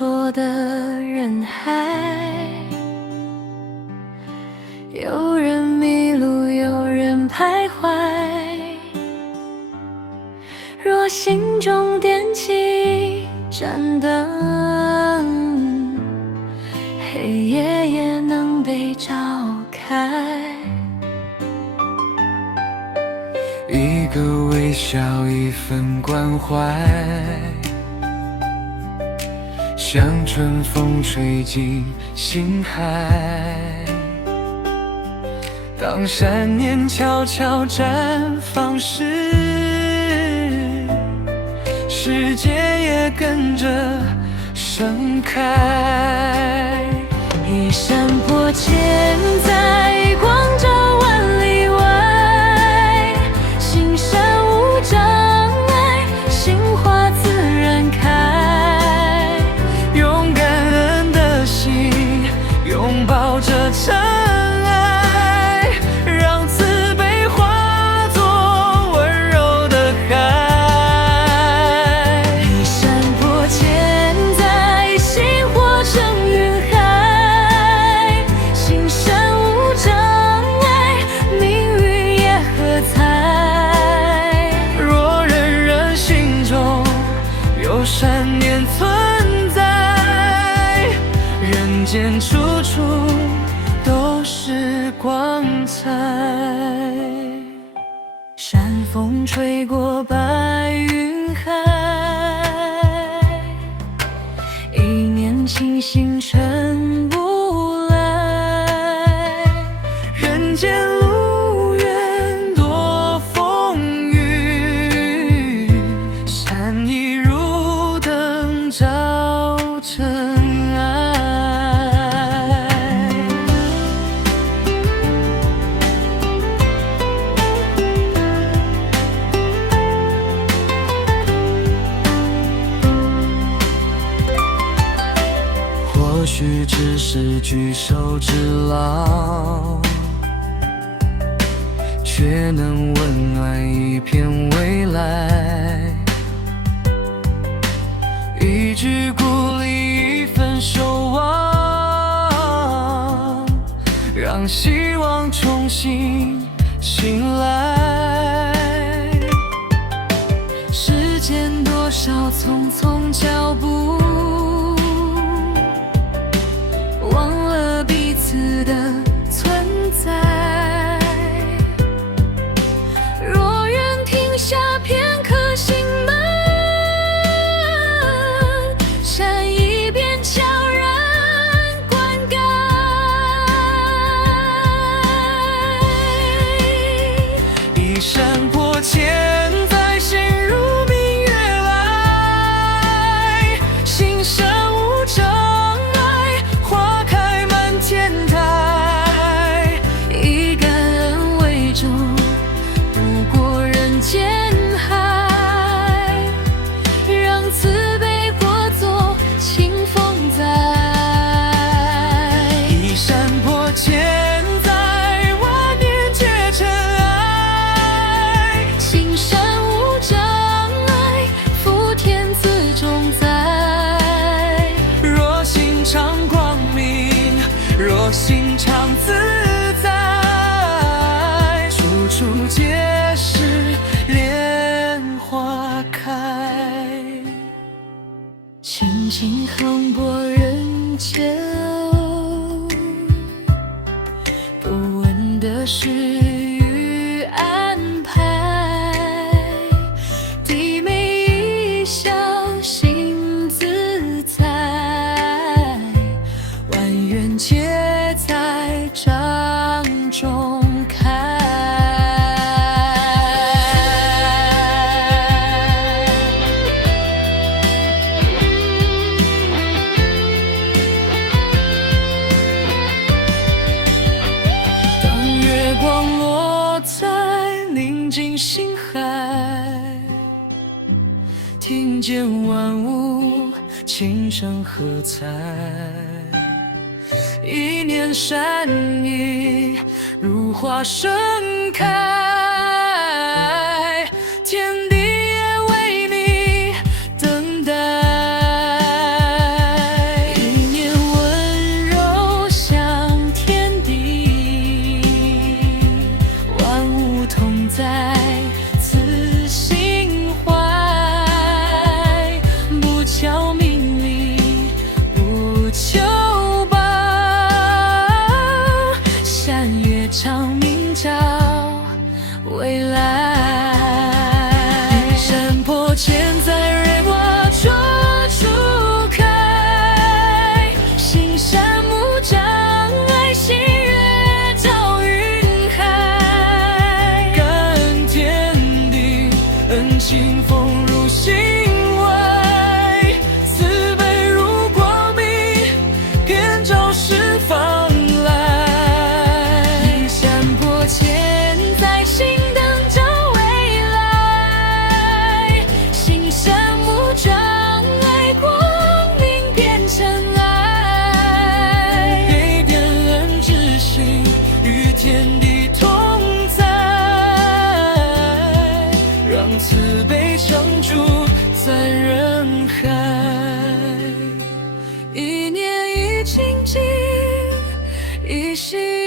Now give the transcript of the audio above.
烁的人海，有人迷路，有人徘徊。若心中点起一盏灯，黑夜也能被照开。一个微笑，一份关怀，像春风吹进心海。当善念悄悄绽放时，世界也跟着盛开。一闪破千载，光照万里外。心山无障碍，心花自然开。用感恩的心拥抱着尘埃，让慈悲化作温柔的海。一闪破千载，心化成云海。心山无障碍，命运也喝彩。若人人心中有善念存在，人间处处都是光彩。山风吹过白云海，一念清醒尘不来。人间路远多风雨，善意如灯照尘埃。或许只是举手之劳，却能温暖一片未来。一句鼓励，一份守望，让希望重新醒来。世间多少匆匆脚步，忘了彼此的存在。若愿停下片刻心门，善意便悄然灌溉。一闪破千载，心如明月来。心山无障碍，花开满天台。以感恩为重，渡过人间海，让慈悲化作清风在。一闪破千载，万年皆尘埃。心山无障碍，福田自重在。若心常光明，若心常自在，处处皆是莲花开。轻轻横波人间，不问的是与安排。低眉一笑，心自在。万缘皆在掌中开。当月光落在宁静心海，听见万物轻声喝彩。一念善意，如花盛开，天地也为你等待。依稀